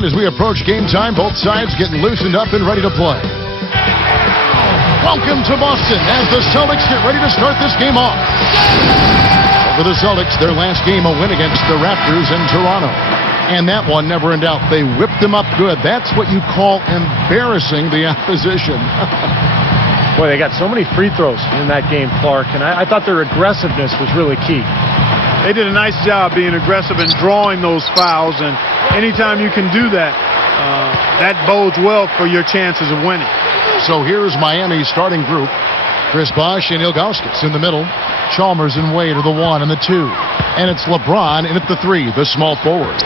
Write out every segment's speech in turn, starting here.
And as we approach game time, both sides getting loosened up and ready to play. Welcome to Boston as the Celtics get ready to start this game off. For the Celtics, their last game a win against the Raptors in Toronto. And that one never in doubt. They whipped them up good. That's what you call embarrassing the opposition. Boy, they got so many free throws in that game, Clark, and I thought their aggressiveness was really key. They did a nice job being aggressive and drawing those fouls, and anytime you can do that, that bodes well for your chances of winning. So here's Miami's starting group. Chris Bosh and Ilgauskas in the middle. Chalmers and Wade are the 1 and the 2. And it's LeBron in at the 3, the small forward.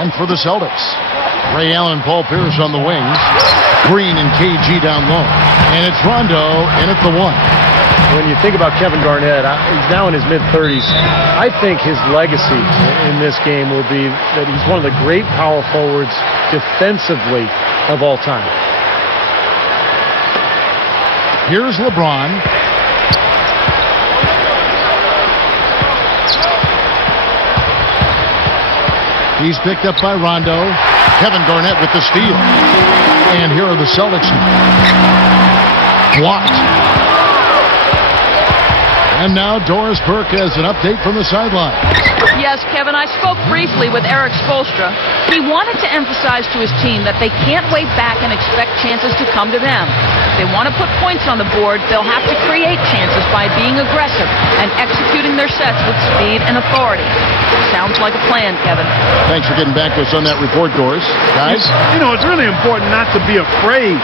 And for the Celtics, Ray Allen, Paul Pierce on the wings. Green and KG down low. And it's Rondo in at the 1. When you think about Kevin Garnett, he's now in his mid-30s. I think his legacy in this game will be that he's one of the great power forwards defensively of all time. Here's LeBron. He's picked up by Rondo. Kevin Garnett with the steal. And here are the Celtics. Blocked. And now Doris Burke has an update from the sideline. Yes, Kevin, I spoke briefly with Eric Spoelstra. He wanted to emphasize to his team that they can't wait back and expect chances to come to them. If they want to put points on the board, they'll have to create chances by being aggressive and executing their sets with speed and authority. Sounds like a plan, Kevin. Thanks for getting back to us on that report, Doris. Guys? You know, it's really important not to be afraid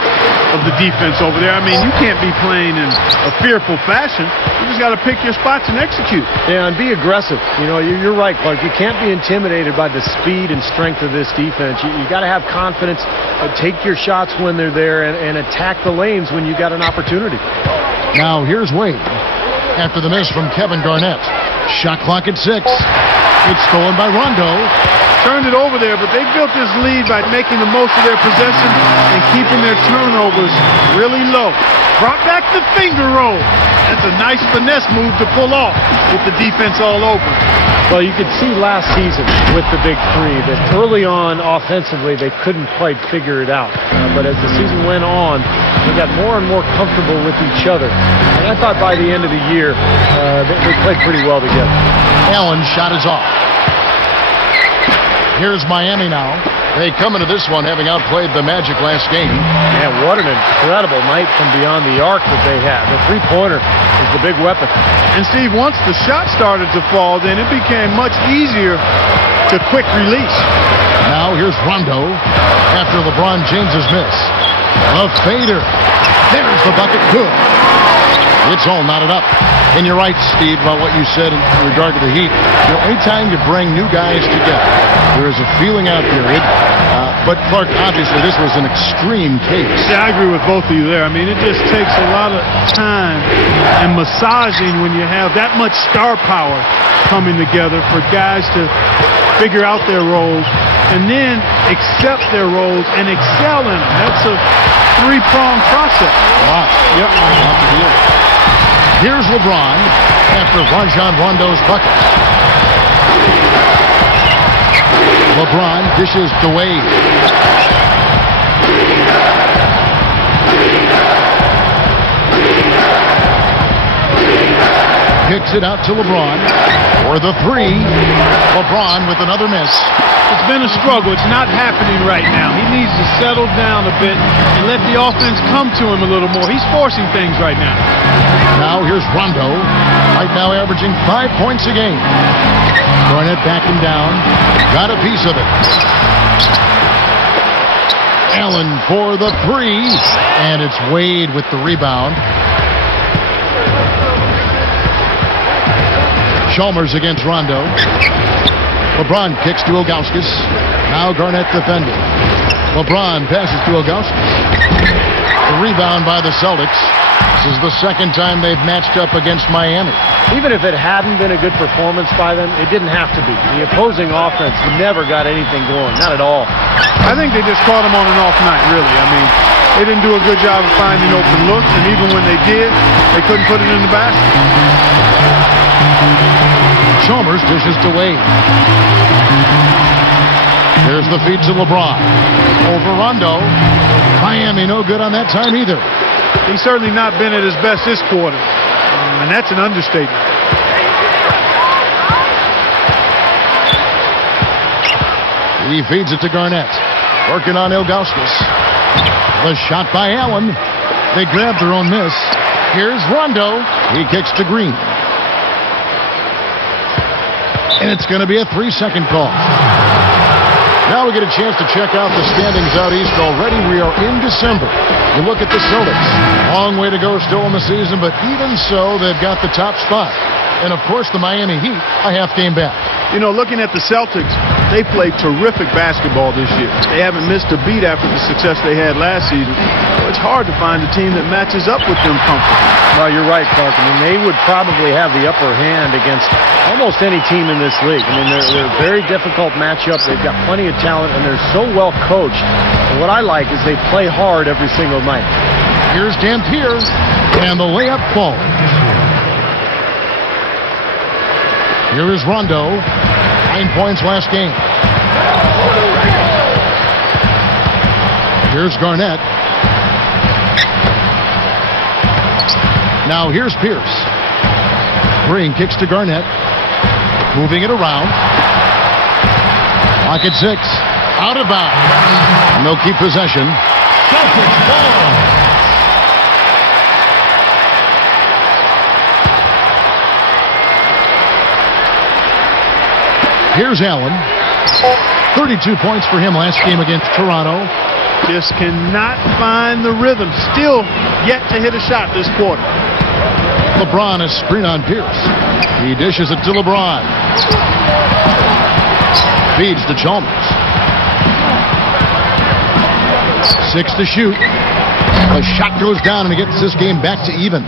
of the defense over there. I mean, you can't be playing in a fearful fashion. You just got to pick your spots and execute. Yeah, and be aggressive. You know, you're right, Clark. You can't be intimidated by the speed and strength of this defense. You got to have confidence. Take your shots when they're there and attack the lanes when you got an opportunity. Now here's Wade. After the miss from Kevin Garnett. Shot clock at 6. It's stolen by Rondo. Turned it over there, but they built this lead by making the most of their possession and keeping their turnovers really low. Brought back the finger roll. That's a nice finesse move to pull off with the defense all over. Well, you could see last season with the big three that early on offensively they couldn't quite figure it out. But as the season went on, they got more and more comfortable with each other. And I thought by the end of the year they played pretty well together. Allen's shot is off. Here's Miami now. They come into this one having outplayed the Magic last game. Man, what an incredible night from beyond the arc that they had. The three-pointer is the big weapon. And Steve, once the shot started to fall, then it became much easier to quick release. Now here's Rondo after LeBron James's miss. A fader. There's the bucket. Good. It's all knotted up. And you're right, Steve, about what you said in regard to the Heat. You know, anytime you bring new guys together, there is a feeling out period. But, Clark, obviously this was an extreme case. Yeah, I agree with both of you there. I mean, it just takes a lot of time and massaging when you have that much star power coming together for guys to figure out their roles and then accept their roles and excel in them. That's a three-pronged process. Wow. Yep. Lot to deal with. Here's LeBron after Rajon Rondo's bucket. LeBron dishes to Wade. Kicks it out to LeBron for the 3. LeBron with another miss. It's been a struggle. It's not happening right now. He needs to settle down a bit and let the offense come to him a little more. He's forcing things right now. Now here's Rondo, right now averaging 5 points a game. Garnett backing down, got a piece of it. Allen for the 3, and it's Wade with the rebound. Chalmers against Rondo. LeBron kicks to Ilgauskas. Now Garnett defending. LeBron passes to Ilgauskas. The rebound by the Celtics. This is the second time they've matched up against Miami. Even if it hadn't been a good performance by them, it didn't have to be. The opposing offense never got anything going, not at all. I think they just caught him on an off night, really. I mean, they didn't do a good job of finding open looks, and even when they did, they couldn't put it in the basket. Chalmers dishes to Wade. Here's the feed to LeBron. Over Rondo. Miami no good on that time either. He's certainly not been at his best this quarter. And that's an understatement. He feeds it to Garnett. Working on Ilgauskas. The shot by Allen. They grabbed their own miss. Here's Rondo. He kicks to Green. And it's going to be a 3-second call. Now we get a chance to check out the standings out east already. We are in December. You look at the Celtics. Long way to go still in the season, but even so, they've got the top spot. And, of course, the Miami Heat a half game back. You know, looking at the Celtics, they played terrific basketball this year. They haven't missed a beat after the success they had last season. So it's hard to find a team that matches up with them comfortably. Well, you're right, Clark. I mean, they would probably have the upper hand against almost any team in this league. I mean, they're a very difficult matchup. They've got plenty of talent, and they're so well coached. And what I like is they play hard every single night. Here's Dampier, and the layup falls. Here is Rondo. 9 points last game. Here's Garnett. Now here's Pierce. Green kicks to Garnett. Moving it around. Pocket 6. Out of bounds. No keep possession. Celtics ball. Here's Allen. 32 points for him last game against Toronto. Just cannot find the rhythm. Still yet to hit a shot this quarter. LeBron is screen on Pierce. He dishes it to LeBron. Feeds to Chalmers. 6 to shoot. The shot goes down and he gets this game back to even.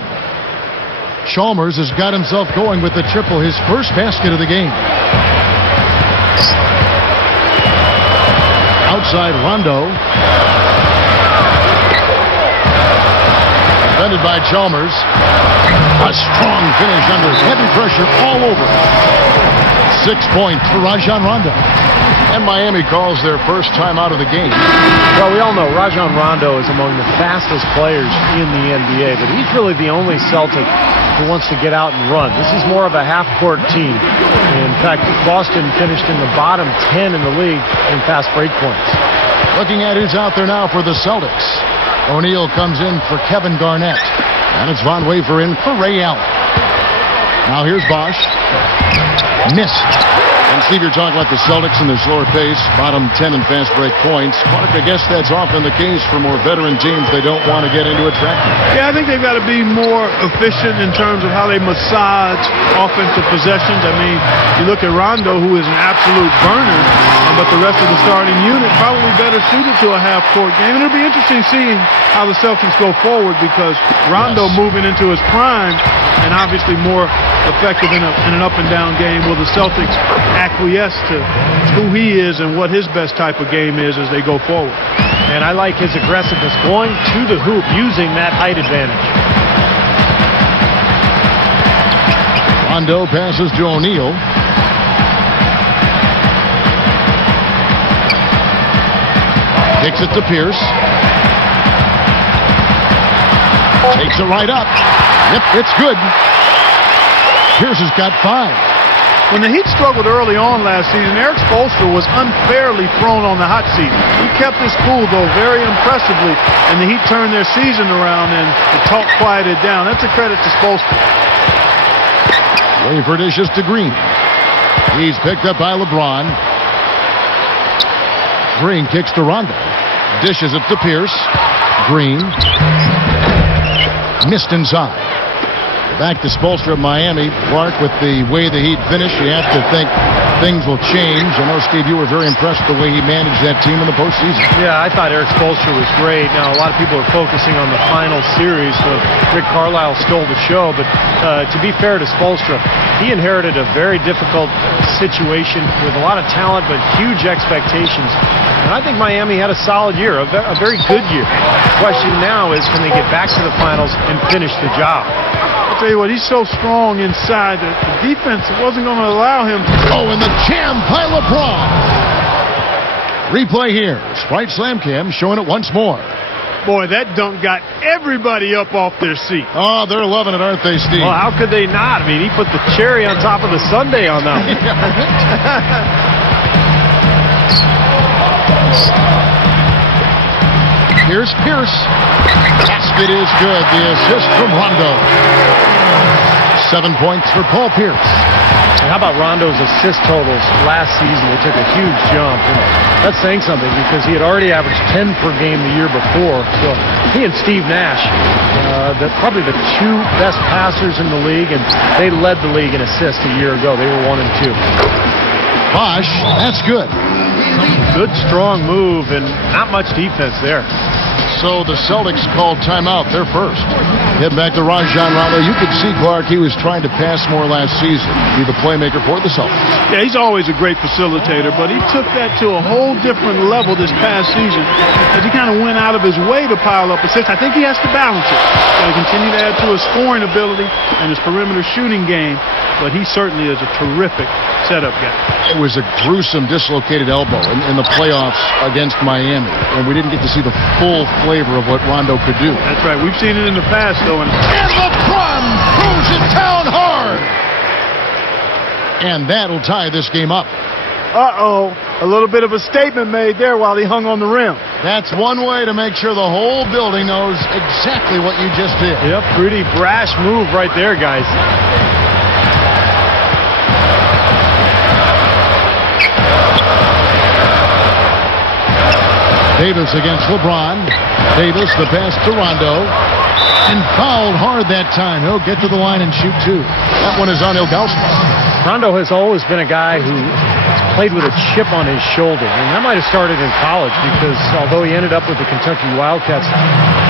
Chalmers has got himself going with the triple, his first basket of the game. Outside Rondo. Defended by Chalmers. A strong finish under heavy pressure all over. 6 points for Rajon Rondo. And Miami calls their first time out of the game. Well, we all know Rajon Rondo is among the fastest players in the NBA, but he's really the only Celtic who wants to get out and run. This is more of a half-court team. In fact, Boston finished in the bottom 10 in the league in fast break points. Looking at who's out there now for the Celtics. O'Neal comes in for Kevin Garnett. And it's Von Wafer in for Ray Allen. Now here's Bosch. Missed. And Steve, you're talking about the Celtics and their slower pace, bottom 10 in fast break points. Clark, I guess that's often the case for more veteran teams. They don't want to get into a track. Yeah, I think they've got to be more efficient in terms of how they massage offensive possessions. I mean, you look at Rondo, who is an absolute burner, but the rest of the starting unit probably better suited to a half-court game. And it'll be interesting seeing how the Celtics go forward because Rondo moving into his prime and obviously more effective in an up-and-down game. Will the Celtics acquiesce to who he is and what his best type of game is as they go forward? And I like his aggressiveness going to the hoop using that height advantage. Rondo passes to O'Neal. Kicks it to Pierce. Takes it right up. Yep, it's good. Pierce has got 5. When the Heat struggled early on last season, Erik Spoelstra was unfairly thrown on the hot seat. He kept his cool, though, very impressively, and the Heat turned their season around and the talk quieted down. That's a credit to Spoelstra. Wafer dishes to Green. He's picked up by LeBron. Green kicks to Rondo. Dishes it to Pierce. Green. Missed inside. Back to Spoelstra of Miami. Clark, with the way the Heat finished, you have to think things will change. I know, Steve, you were very impressed with the way he managed that team in the postseason. Yeah, I thought Erik Spoelstra was great. Now, a lot of people are focusing on the final series. So Rick Carlisle stole the show. But to be fair to Spoelstra, he inherited a very difficult situation with a lot of talent but huge expectations. And I think Miami had a solid year, a very good year. The question now is, can they get back to the finals and finish the job? I'll tell you what, he's so strong inside that the defense wasn't going to allow him. Oh, and the jam by LeBron. Replay here. Sprite Slam Cam showing it once more. Boy, that dunk got everybody up off their seat. Oh, they're loving it, aren't they, Steve? Well, how could they not? I mean, he put the cherry on top of the sundae on that one. Here's Pierce. Basket is good. The assist from Rondo. 7 points for Paul Pierce. And how about Rondo's assist totals last season? They took a huge jump. And that's saying something because he had already averaged 10 per game the year before. So he and Steve Nash, probably the two best passers in the league, and they led the league in assists a year ago. They were 1 and 2. Bosh, that's good. Good, strong move, and not much defense there. So the Celtics called timeout. They're first. Heading back to Rajon Rondo. You could see, Clark, he was trying to pass more last season. Be the playmaker for the Celtics. Yeah, he's always a great facilitator, but he took that to a whole different level this past season as he kind of went out of his way to pile up assists. I think he has to balance it. He's going to continue to add to his scoring ability and his perimeter shooting game, but he certainly is a terrific setup guy. It was a gruesome dislocated elbow in the playoffs against Miami, and we didn't get to see the full flavor of what Rondo could do. That's right. We've seen it in the past, though. And LeBron throws it down hard. And that'll tie this game up. Uh-oh. A little bit of a statement made there while he hung on the rim. That's one way to make sure the whole building knows exactly what you just did. Yep, pretty brash move right there, guys. Davis against LeBron. Davis, the pass to Rondo. And fouled hard that time. He'll get to the line and shoot two. That one is on Ilgauskas. Rondo has always been a guy who played with a chip on his shoulder. And that might have started in college because although he ended up with the Kentucky Wildcats,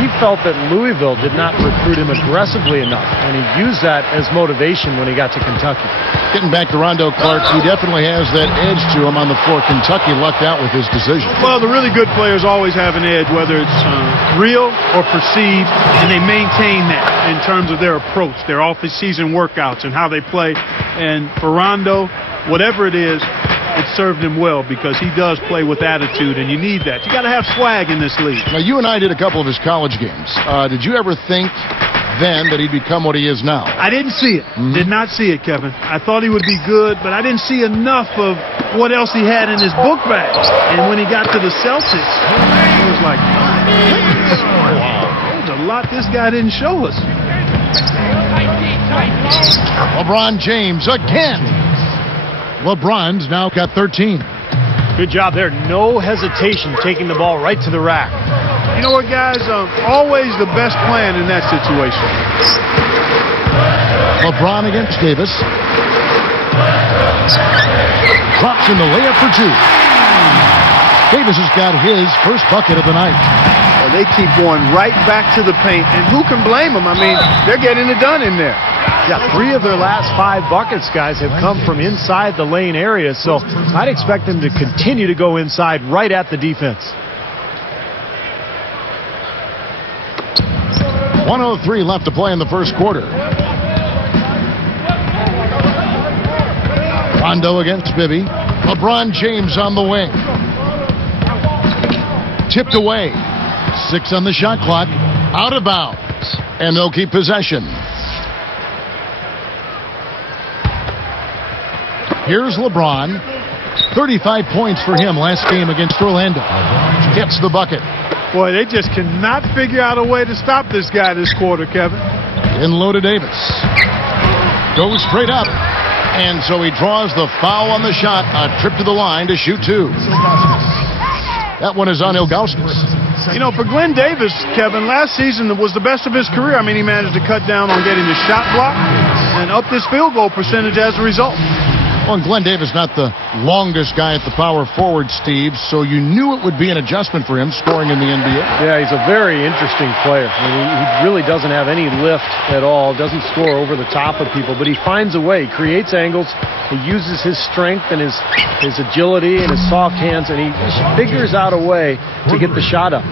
he felt that Louisville did not recruit him aggressively enough. And he used that as motivation when he got to Kentucky. Getting back to Rondo, Clark, he definitely has that edge to him on the floor. Kentucky lucked out with his decision. Well, the really good players always have an edge, whether it's real or perceived, and they maintain that in terms of their approach, their off-season workouts, and how they play. And for Rondo, whatever it is, it served him well because he does play with attitude, and you need that. You got to have swag in this league. Now, you and I did a couple of his college games. Did you ever think then that he'd become what he is now? I didn't see it. Did not see it, Kevin. I thought he would be good, but I didn't see enough of what else he had in his book bag. And when he got to the Celtics, it was like, wow, there's a lot this guy didn't show us. LeBron James again. LeBron's now got 13. Good job there. No hesitation taking the ball right to the rack. You know what, guys? Always the best plan in that situation. LeBron against Davis. Drops in the layup for two. Davis has got his first bucket of the night. Well, they keep going right back to the paint, and who can blame them? I mean, they're getting it done in there. Yeah, 3 of their last 5 buckets, guys, have come from inside the lane area, so I'd expect them to continue to go inside right at the defense. 1:03 left to play in the first quarter. Rondo against Bibby. LeBron James on the wing. Tipped away. 6 on the shot clock. Out of bounds. And they'll keep possession. Here's LeBron. 35 points for him last game against Orlando. Gets the bucket. Boy, they just cannot figure out a way to stop this guy this quarter, Kevin. In low to Davis. Goes straight up. And so he draws the foul on the shot. A trip to the line to shoot 2. That one is on Ilgauskas. You know, for Glenn Davis, Kevin, last season was the best of his career. I mean, he managed to cut down on getting his shot blocked and up his field goal percentage as a result. Well, and Glenn Davis not the longest guy at the power forward, Steve, so you knew it would be an adjustment for him scoring in the NBA. Yeah, he's a very interesting player. I mean, he really doesn't have any lift at all, doesn't score over the top of people, but he finds a way, creates angles, he uses his strength and his agility and his soft hands, and he figures out a way to get the shot up.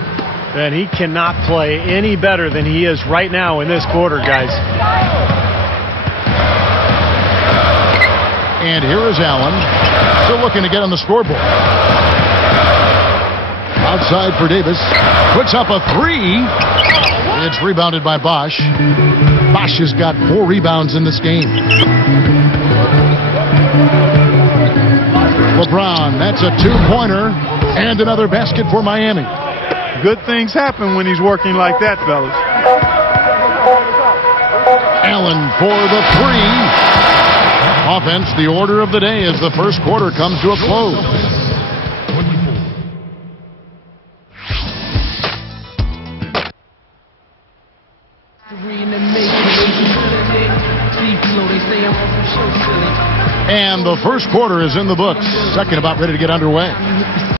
And he cannot play any better than he is right now in this quarter, guys. And here is Allen, still looking to get on the scoreboard. Outside for Davis. Puts up a three. It's rebounded by Bosch. Bosch has got 4 rebounds in this game. LeBron, that's a 2-pointer and another basket for Miami. Good things happen when he's working like that, fellas. Allen for the 3. Offense, the order of the day as the first quarter comes to a close. And the first quarter is in the books. Second about ready to get underway.